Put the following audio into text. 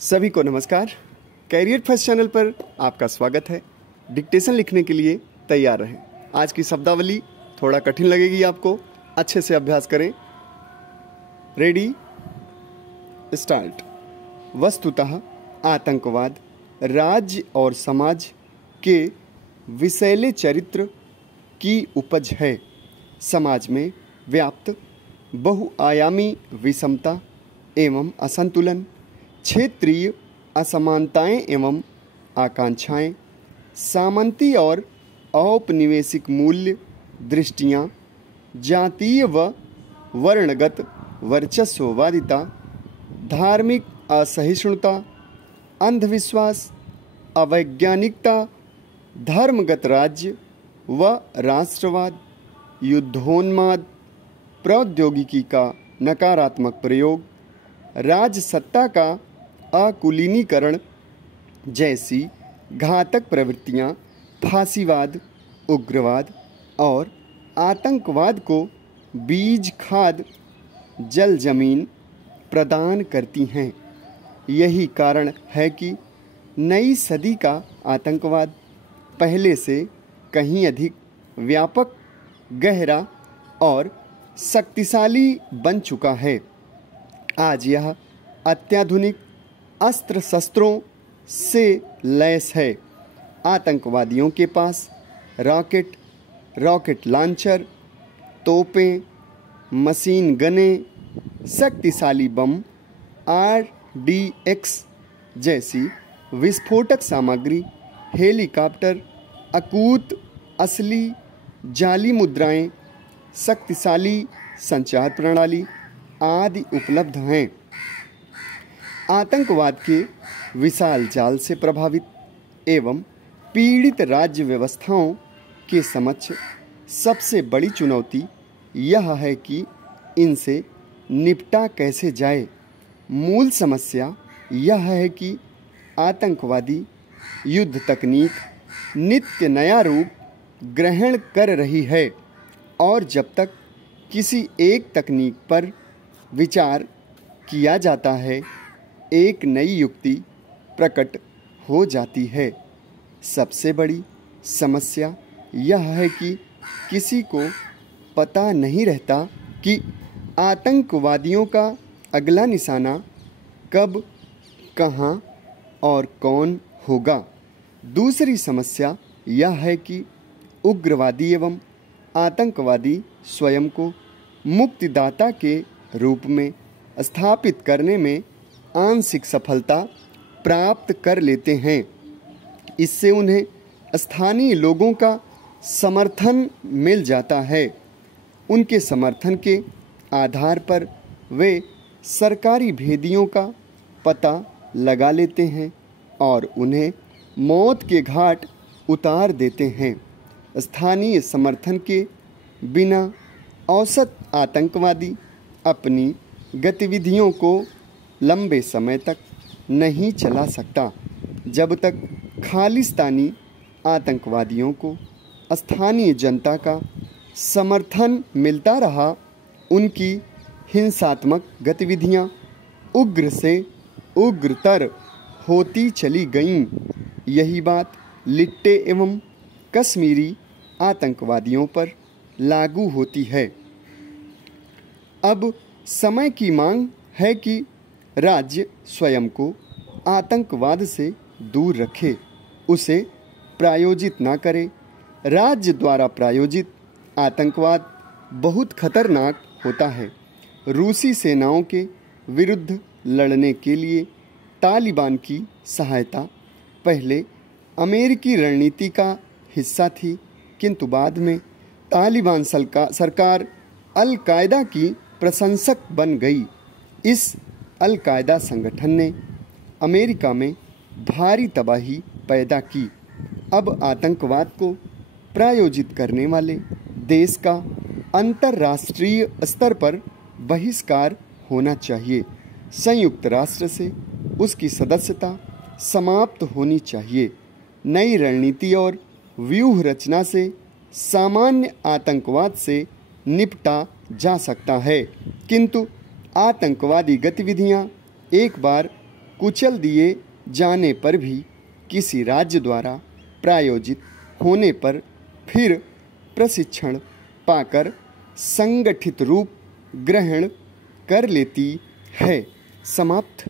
सभी को नमस्कार। कैरियर फर्स्ट चैनल पर आपका स्वागत है। डिक्टेशन लिखने के लिए तैयार रहें। आज की शब्दावली थोड़ा कठिन लगेगी आपको, अच्छे से अभ्यास करें। Ready, start. वस्तुतः आतंकवाद राज्य और समाज के विषैले चरित्र की उपज है। समाज में व्याप्त बहुआयामी विषमता एवं असंतुलन, क्षेत्रीय असमानताएं एवं आकांक्षाएं, सामंती और औपनिवेशिक मूल्य दृष्टियां, जातीय व वर्णगत वर्चस्ववादिता, धार्मिक असहिष्णुता, अंधविश्वास, अवैज्ञानिकता, धर्मगत राज्य व राष्ट्रवाद, युद्धोन्माद, प्रौद्योगिकी का नकारात्मक प्रयोग, राजसत्ता का अकुलीनीकरण जैसी घातक प्रवृत्तियां फांसीवाद, उग्रवाद और आतंकवाद को बीज खाद जल जमीन प्रदान करती हैं। यही कारण है कि नई सदी का आतंकवाद पहले से कहीं अधिक व्यापक, गहरा और शक्तिशाली बन चुका है। आज यह अत्याधुनिक अस्त्र शस्त्रों से लैस है। आतंकवादियों के पास रॉकेट लॉन्चर, तोपें, मशीन गनें, शक्तिशाली बम, RDX जैसी विस्फोटक सामग्री, हेलीकॉप्टर, अकूत असली जाली मुद्राएं, शक्तिशाली संचार प्रणाली आदि उपलब्ध हैं। आतंकवाद के विशाल जाल से प्रभावित एवं पीड़ित राज्य व्यवस्थाओं के समक्ष सबसे बड़ी चुनौती यह है कि इनसे निपटा कैसे जाए। मूल समस्या यह है कि आतंकवादी युद्ध तकनीक नित्य नया रूप ग्रहण कर रही है और जब तक किसी एक तकनीक पर विचार किया जाता है, एक नई युक्ति प्रकट हो जाती है। सबसे बड़ी समस्या यह है कि किसी को पता नहीं रहता कि आतंकवादियों का अगला निशाना कब, कहां और कौन होगा। दूसरी समस्या यह है कि उग्रवादी एवं आतंकवादी स्वयं को मुक्तिदाता के रूप में स्थापित करने में आंशिक सफलता प्राप्त कर लेते हैं। इससे उन्हें स्थानीय लोगों का समर्थन मिल जाता है। उनके समर्थन के आधार पर वे सरकारी भेदियों का पता लगा लेते हैं और उन्हें मौत के घाट उतार देते हैं। स्थानीय समर्थन के बिना औसत आतंकवादी अपनी गतिविधियों को लंबे समय तक नहीं चला सकता। जब तक खालिस्तानी आतंकवादियों को स्थानीय जनता का समर्थन मिलता रहा, उनकी हिंसात्मक गतिविधियां उग्र से उग्रतर होती चली गईं। यही बात लिट्टे एवं कश्मीरी आतंकवादियों पर लागू होती है। अब समय की मांग है कि राज्य स्वयं को आतंकवाद से दूर रखे, उसे प्रायोजित ना करे। राज्य द्वारा प्रायोजित आतंकवाद बहुत खतरनाक होता है। रूसी सेनाओं के विरुद्ध लड़ने के लिए तालिबान की सहायता पहले अमेरिकी रणनीति का हिस्सा थी, किंतु बाद में तालिबान सरकार अल-कायदा की प्रशंसक बन गई। इस अल-कायदा संगठन ने अमेरिका में भारी तबाही पैदा की। अब आतंकवाद को प्रायोजित करने वाले देश का अंतर्राष्ट्रीय स्तर पर बहिष्कार होना चाहिए। संयुक्त राष्ट्र से उसकी सदस्यता समाप्त होनी चाहिए। नई रणनीति और व्यूह रचना से सामान्य आतंकवाद से निपटा जा सकता है, किंतु आतंकवादी गतिविधियां एक बार कुचल दिए जाने पर भी किसी राज्य द्वारा प्रायोजित होने पर फिर प्रशिक्षण पाकर संगठित रूप ग्रहण कर लेती है। समाप्त।